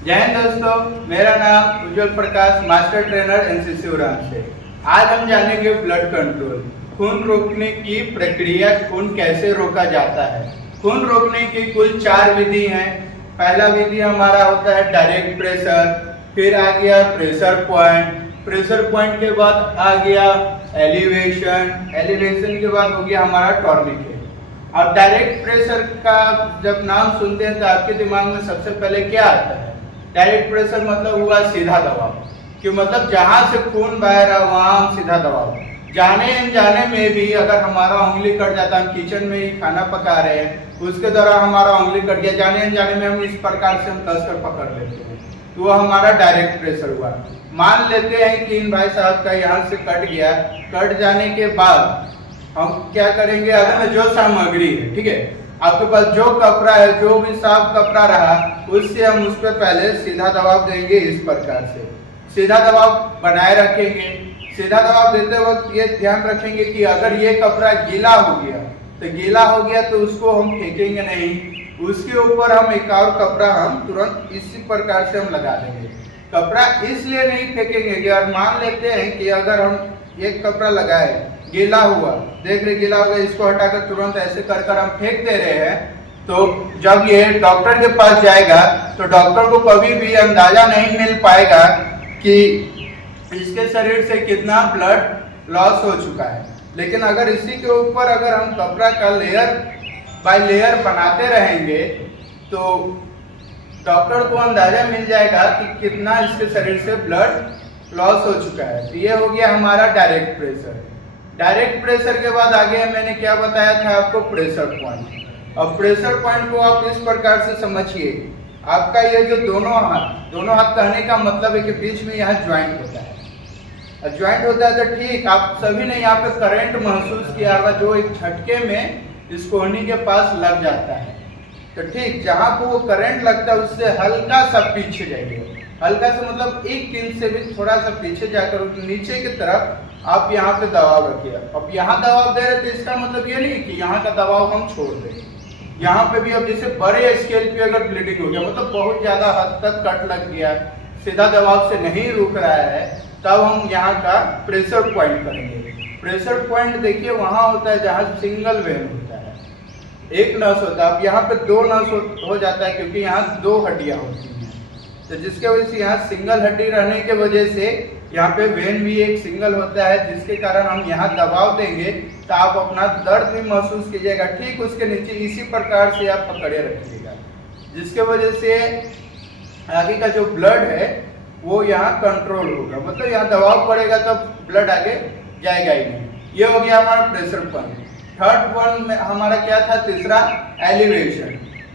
जय हिंद दोस्तों, मेरा नाम उज्जवल प्रकाश, मास्टर ट्रेनर एनसीसी उड़ान से। आज हम जानेंगे ब्लड कंट्रोल, खून रोकने की प्रक्रिया, खून कैसे रोका जाता है। खून रोकने की कुल 4 विधि हैं। पहला विधि हमारा होता है डायरेक्ट प्रेशर, फिर आ गया प्रेशर पॉइंट के बाद आ गया एलिवेशन के बाद हो गया हमारा टॉर्निकेट। और डायरेक्ट प्रेशर का जब नाम सुनते हैं तो आपके दिमाग में सबसे पहले क्या आता है? डायरेक्ट प्रेशर मतलब हुआ सीधा दबाव, कि मतलब जहां से खून बह रहा वहां हम सीधा दबाव। जाने अनजाने में भी अगर हमारा उंगली कट जाता, हम किचन में ही खाना पका रहे हैं, उसके दौरान हमारा उंगली कट गया, जाने अनजाने में हम इस प्रकार से हम कसकर पकड़ लेते हैं, तो वो हमारा डायरेक्ट प्रेशर हुआ। मान लेते हैं कि इन भाई साहब का यहाँ से कट गया, कट जाने के बाद हम क्या करेंगे? अगर में जो सामग्री है, ठीक है, आपके पास जो कपड़ा है, जो भी साफ कपड़ा रहा, उससे हम उस पर पहले सीधा दबाव देंगे। इस प्रकार से सीधा दबाव बनाए रखेंगे। सीधा दबाव देते वक्त ये ध्यान रखेंगे कि अगर ये कपड़ा गीला हो गया तो उसको हम फेंकेंगे नहीं, उसके ऊपर हम एक और कपड़ा हम तुरंत इसी प्रकार से हम लगा देंगे। कपड़ा इसलिए नहीं फेंकेंगे कि और मान लेते हैं कि अगर हम एक कपड़ा लगाए, गीला हुआ, देख रहे गीला हुआ, इसको हटाकर तुरंत ऐसे कर हम फेंक दे रहे हैं, तो जब ये डॉक्टर के पास जाएगा तो डॉक्टर को कभी भी अंदाजा नहीं मिल पाएगा कि इसके शरीर से कितना ब्लड लॉस हो चुका है। लेकिन अगर इसी के ऊपर अगर हम कपड़ा का लेयर बाय लेयर बनाते रहेंगे तो डॉक्टर को अंदाजा मिल जाएगा कि कितना इसके शरीर से ब्लड लॉस हो चुका है। तो ये हो गया हमारा डायरेक्ट प्रेशर। डायरेक्ट प्रेशर के बाद आगे मैंने क्या बताया था आपको? Pressure point. अब प्रेशर पॉइंट को आप इस प्रकार से समझिए, आपका ये जो दोनों हाथ कहने का मतलब है कि बीच में यहाँ ज्वाइंट होता है। ज्वाइंट होता है तो ठीक, आप सभी ने यहाँ पे करंट महसूस किया होगा, जो एक झटके में इस कोहनी के पास लग जाता है। तो ठीक जहाँ पे वो करंट लगता है उससे हल्का सा पीछे जाइए, हल्का सा मतलब 1 इंच से भी थोड़ा सा पीछे जाकर नीचे की तरफ आप यहाँ पे दबाव रखिए। अब यहाँ दबाव दे रहे तो इसका मतलब ये नहीं कि यहाँ का दबाव हम छोड़ दें। यहाँ पे भी अब जैसे बड़े स्केल पे अगर ब्लीडिंग हो गया, मतलब बहुत ज्यादा हद तक कट लग गया, सीधा दबाव से नहीं रुक रहा है, तब हम यहाँ का प्रेशर पॉइंट करेंगे। प्रेशर पॉइंट देखिए वहां होता है जहाँ सिंगल वेन होता है, एक नस होता है। अब यहाँ पे 2 नस हो जाता है क्योंकि यहाँ 2 हड्डियां होती हैं, तो जिसके वजह से यहाँ सिंगल हड्डी रहने के वजह से यहाँ पे वेन भी एक सिंगल होता है, जिसके कारण हम यहाँ दबाव देंगे तो आप अपना दर्द भी महसूस कीजिएगा। ठीक उसके नीचे इसी प्रकार से आप पकड़े रखिएगा, जिसके वजह से आगे का जो ब्लड है वो यहाँ कंट्रोल होगा, मतलब यहाँ दबाव पड़ेगा तब ब्लड आगे जाएगा ही नहीं। ये हो गया हमारा प्रेशर पॉइंट। थर्ड वन में हमारा क्या था? तीसरा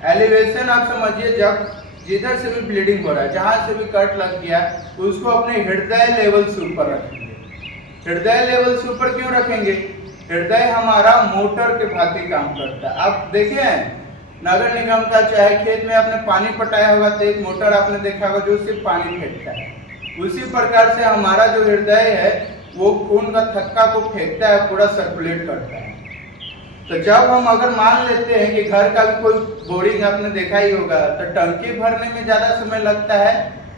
एलिवेशन आप समझिए, जब जिधर से भी ब्लीडिंग हो रहा है, जहां से भी कट लग गया, उसको अपने हृदय लेवल से ऊपर रखेंगे। हृदय लेवल से ऊपर क्यों रखेंगे? हृदय हमारा मोटर के भांति काम करता है। आप देखे नगर निगम का चाहे खेत में आपने पानी पटाया होगा तो एक मोटर आपने देखा होगा जो सिर्फ पानी फेंकता है। उसी प्रकार से हमारा जो हृदय है वो खून का थक्का को फेंकता है, पूरा सर्कुलेट करता है। तो जब हम अगर मान लेते हैं कि घर का भी कोई बोरिंग आपने देखा ही होगा, तो टंकी भरने में ज्यादा समय लगता है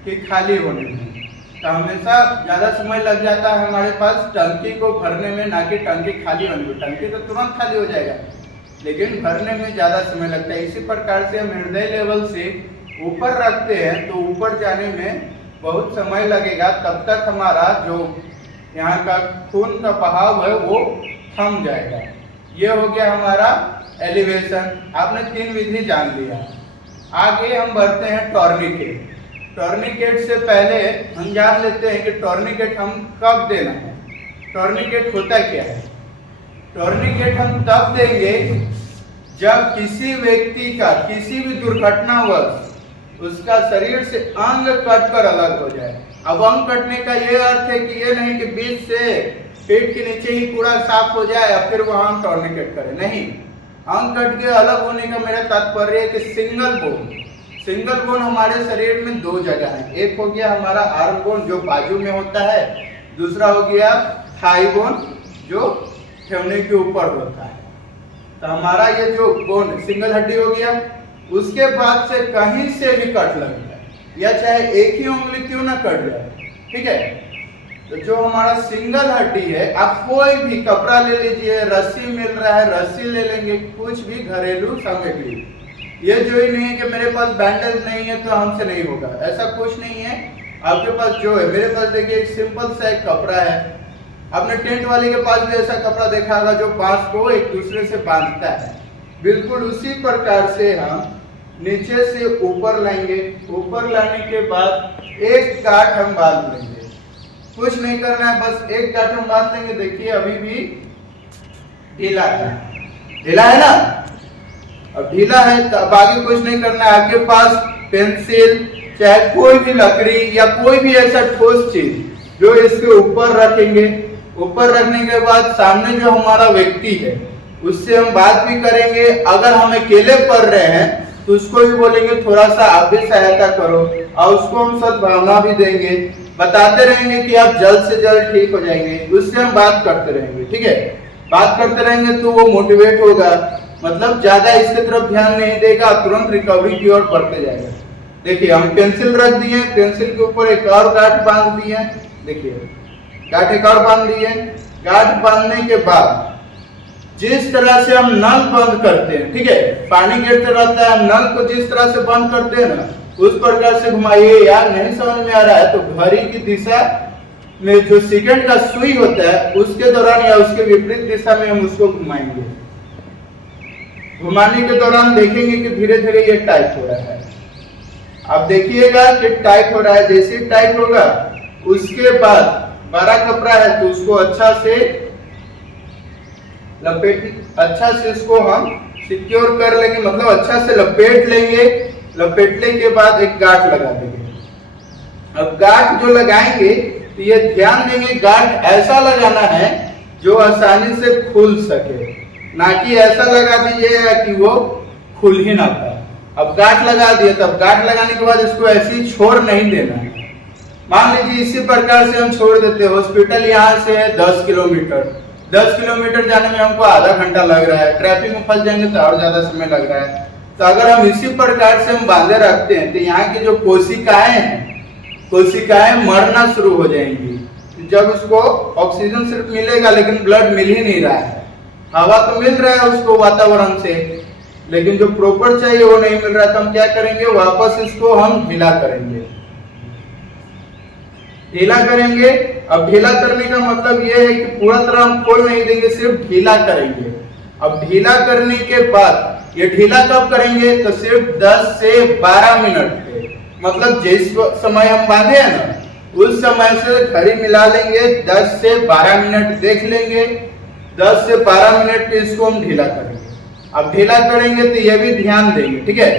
कि खाली होने में? तो हमेशा ज्यादा समय लग जाता है हमारे पास टंकी को भरने में, ना कि टंकी खाली होने में। टंकी तो तुरंत खाली हो जाएगा, लेकिन भरने में ज्यादा समय लगता है। इसी प्रकार से हम हृदय लेवल से ऊपर रखते हैं तो ऊपर जाने में बहुत समय लगेगा, तब तक हमारा जो यहाँ का खून का बहाव है वो थम जाएगा। ये हो गया हमारा एलिवेशन। आपने 3 विधि जान लिया। आगे हम बढ़ते हैं टॉर्निकेट। टॉर्निकेट से पहले हम जान लेते हैं कि टॉर्निकेट हम कब देना है। टॉर्निकेट होता क्या है? टॉर्निकेट हम तब देंगे जब किसी व्यक्ति का किसी भी दुर्घटनावश उसका शरीर से अंग कटकर अलग हो जाए। अब अंग कटने का ये अर्थ है कि ये नहीं कि बीच से पेट के नीचे ही पूरा साफ हो जाए और फिर वहां हम टॉर्निकेट करें, नहीं। अंग कट के अलग होने का मेरा तात्पर्य है कि सिंगल बोन हमारे शरीर में 2 जगह है। एक हो गया हमारा आर्म बोन जो बाजू में होता है, दूसरा हो गया थाई बोन जो ठेवने के ऊपर होता है। तो हमारा ये जो बोन सिंगल हड्डी हो गया, उसके बाद से कहीं से भी कट लग गया, या चाहे एक ही उंगली क्यों ना कट जाए, ठीक है। तो जो हमारा सिंगल हड्डी है, आप कोई भी कपड़ा ले लीजिए, रस्सी मिल रहा है रस्सी ले लेंगे, कुछ भी घरेलू सामग्री। ये जो ही नहीं है कि मेरे पास बैंडेज नहीं है तो हमसे नहीं होगा, ऐसा कुछ नहीं है। आपके पास जो है, मेरे पास देखिए एक सिंपल सा एक कपड़ा है। आपने टेंट वाले के पास भी ऐसा कपड़ा देखा होगा जो बांस को एक दूसरे से बांधता है। बिल्कुल उसी प्रकार से हम नीचे से ऊपर लाएंगे, ऊपर लाने के बाद एक गांठ हम बांध लेंगे। कुछ नहीं करना है, बस एक गांठ हम बांध लेंगे। देखिए अभी भी ढीला है, ढीला है ना। अब ढीला है तो अब आगे कुछ नहीं करना है। आपके पास पेंसिल चाहे कोई भी लकड़ी या कोई भी ऐसा ठोस चीज जो इसके ऊपर रखेंगे। ऊपर रखने के बाद सामने जो हमारा व्यक्ति है उससे हम बात भी करेंगे। अगर हम अकेले पढ़ रहे हैं तो उसको भी बोलेंगे थोड़ा सा आप भी सहायता करो, और उसको हम सद्भावना भी देंगे, बताते रहेंगे कि आप जल्द से जल्द ठीक हो जाएंगे। उससे हम बात करते रहेंगे, ठीक है। बात करते रहेंगे तो वो मोटिवेट होगा, मतलब ज्यादा इसकी तरफ ध्यान नहीं देगा, तुरंत रिकवरी की ओर बढ़ते जाएगा। देखिए हम पेंसिल रख दिए, पेंसिल के ऊपर एक और गांठ बांध दिए। देखिए गांठ एक और बांध दिए। गांठ बांधने के बाद जिस तरह से हम नल बंद करते हैं, ठीक है, पानी गिरते रहता है, हम नल को जिस तरह से बंद करते हैं ना उस प्रकार से घुमाइए। यार नहीं समझ में आ रहा है तो घड़ी की दिशा में जो सेकंड का सुई होता है उसके दौरान या उसके विपरीत दिशा में हम उसको घुमाएंगे। घुमाने के दौरान देखेंगे कि धीरे धीरे ये टाइट हो रहा है। आप देखिएगा कि टाइट हो रहा है। जैसे टाइट होगा उसके बाद बड़ा कपड़ा है तो उसको अच्छा से अच्छा से इसको हम सिक्योर कर लेंगे, मतलब अच्छा से लपेट लेंगे। लपेटने के बाद एक गांठ लगा देंगे। अब गांठ जो लगाएंगे तो ये ध्यान देंगे गांठ ऐसा लगाना है जो आसानी से खुल सके, ना कि ऐसा लगा दीजिएगा कि वो खुल ही ना पाए। अब गांठ लगा दिया, तब गांठ लगाने के बाद इसको ऐसे ही छोड़ नहीं देना है। मान लीजिए इसी प्रकार से हम छोड़ देते हैं। हॉस्पिटल यहाँ से है 10 किलोमीटर, 10 किलोमीटर जाने में हमको आधा घंटा लग रहा है, ट्रैफिक में फंस जाएंगे तो और ज्यादा समय लग रहा है। तो अगर हम इसी प्रकार से हम बांधे रखते हैं तो यहाँ की जो कोशिकाएं हैं, कोशिकाएं मरना शुरू हो जाएंगी। जब उसको ऑक्सीजन सिर्फ मिलेगा लेकिन ब्लड मिल ही नहीं रहा है। हवा तो मिल रहा है उसको वातावरण से, लेकिन जो प्रॉपर चाहिए वो नहीं मिल रहा। तो हम क्या करेंगे, वापस इसको हम ढीला करेंगे, ढीला करेंगे। अब ढीला करने का मतलब ये है कि पूरा तरह हम खोल नहीं देंगे, सिर्फ ढीला करेंगे। अब ढीला करने के बाद ये ढीला कब करेंगे तो सिर्फ 10 से 12 मिनट पे, मतलब जिस समय हम बांधे हैं ना उस समय से घड़ी मिला लेंगे, 10 से 12 मिनट देख लेंगे। 10 से 12 मिनट पे इसको हम ढीला करेंगे। अब ढीला करेंगे तो ये भी ध्यान देंगे, ठीक है।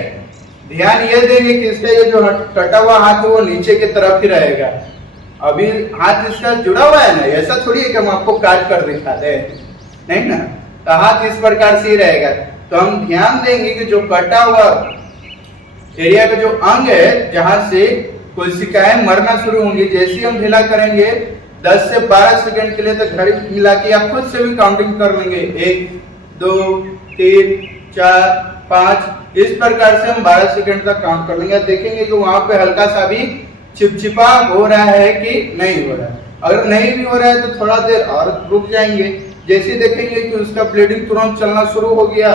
ध्यान ये देंगे कि इसका ये जो कटा हुआ हाथ है वो नीचे की तरफ ही रहेगा। अभी हाथ इसका जुड़ा हुआ है ना, ऐसा थोड़ी है कि हम आपको काट कर दिखाते हैं, नहीं ना। तो हाथ इस प्रकार से ही रहेगा। तो हम ध्यान देंगे कि जो कटा हुआ एरिया का जो अंग है जहां से कोशिकाएं मरना शुरू होंगी, जैसे हम ढीला करेंगे 10 से 12 सेकंड के लिए, तो घड़ी मिला के आप खुद से भी काउंटिंग कर लेंगे। 1 2 3 4 5 इस प्रकार से हम 12 सेकंड तक काउंट कर लेंगे। देखेंगे कि वहां पे हल्का सा भी चिपचिपा हो रहा है कि नहीं हो रहा है। अगर नहीं भी हो रहा है तो थोड़ा देर और रुक जाएंगे। जैसे देखेंगे कि उसका ब्लीडिंग तुरंत चलना शुरू हो गया,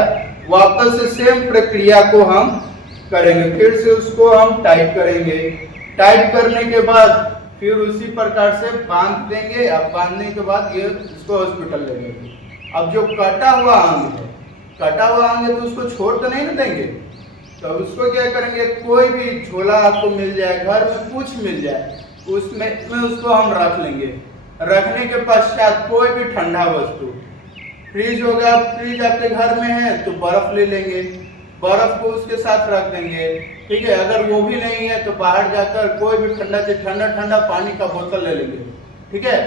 वापस से सेम प्रक्रिया को हम करेंगे। फिर से उसको हम टाइट करेंगे। टाइट करने के बाद फिर उसी प्रकार से बांध देंगे। अब बांधने के बाद ये इसको हॉस्पिटल ले जाएंगे। अब जो कटा हुआ अंग है, कटा हुआ अंग है तो उसको छोड़ तो नहीं ना देंगे। तो उसको क्या करेंगे, कोई भी झोला आपको मिल जाए, घर में कुछ मिल जाए, उसमें उसको हम रख लेंगे। रखने के पश्चात कोई भी ठंडा वस्तु, फ्रिज होगा, फ्रिज आपके घर में है तो बर्फ ले लेंगे, बर्फ को उसके साथ रख देंगे, ठीक है। अगर वो भी नहीं है तो बाहर जाकर कोई भी ठंडा से ठंडा पानी का बोतल ले लेंगे, ठीक है।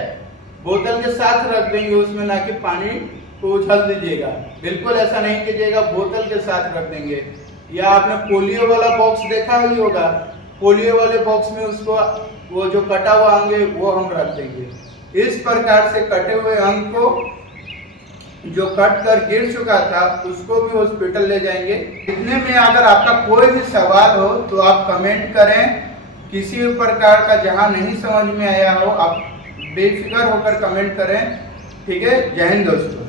बोतल के साथ रख देंगे उसमें, ना कि पानी को उछल दीजिएगा, बिल्कुल ऐसा नहीं कीजिएगा, बोतल के साथ रख देंगे। या आपने पोलियो वाला बॉक्स देखा ही होगा, पोलियो वाले बॉक्स में उसको वो जो कटा हुआ अंग है वो हम रख देंगे। इस प्रकार से कटे हुए अंग को जो कट कर गिर चुका था उसको भी हॉस्पिटल ले जाएंगे। इतने में अगर आपका कोई भी सवाल हो तो आप कमेंट करें, किसी भी प्रकार का जहां नहीं समझ में आया हो आप बेफिक्र होकर कमेंट करें। ठीक है, जय हिंद दोस्तों।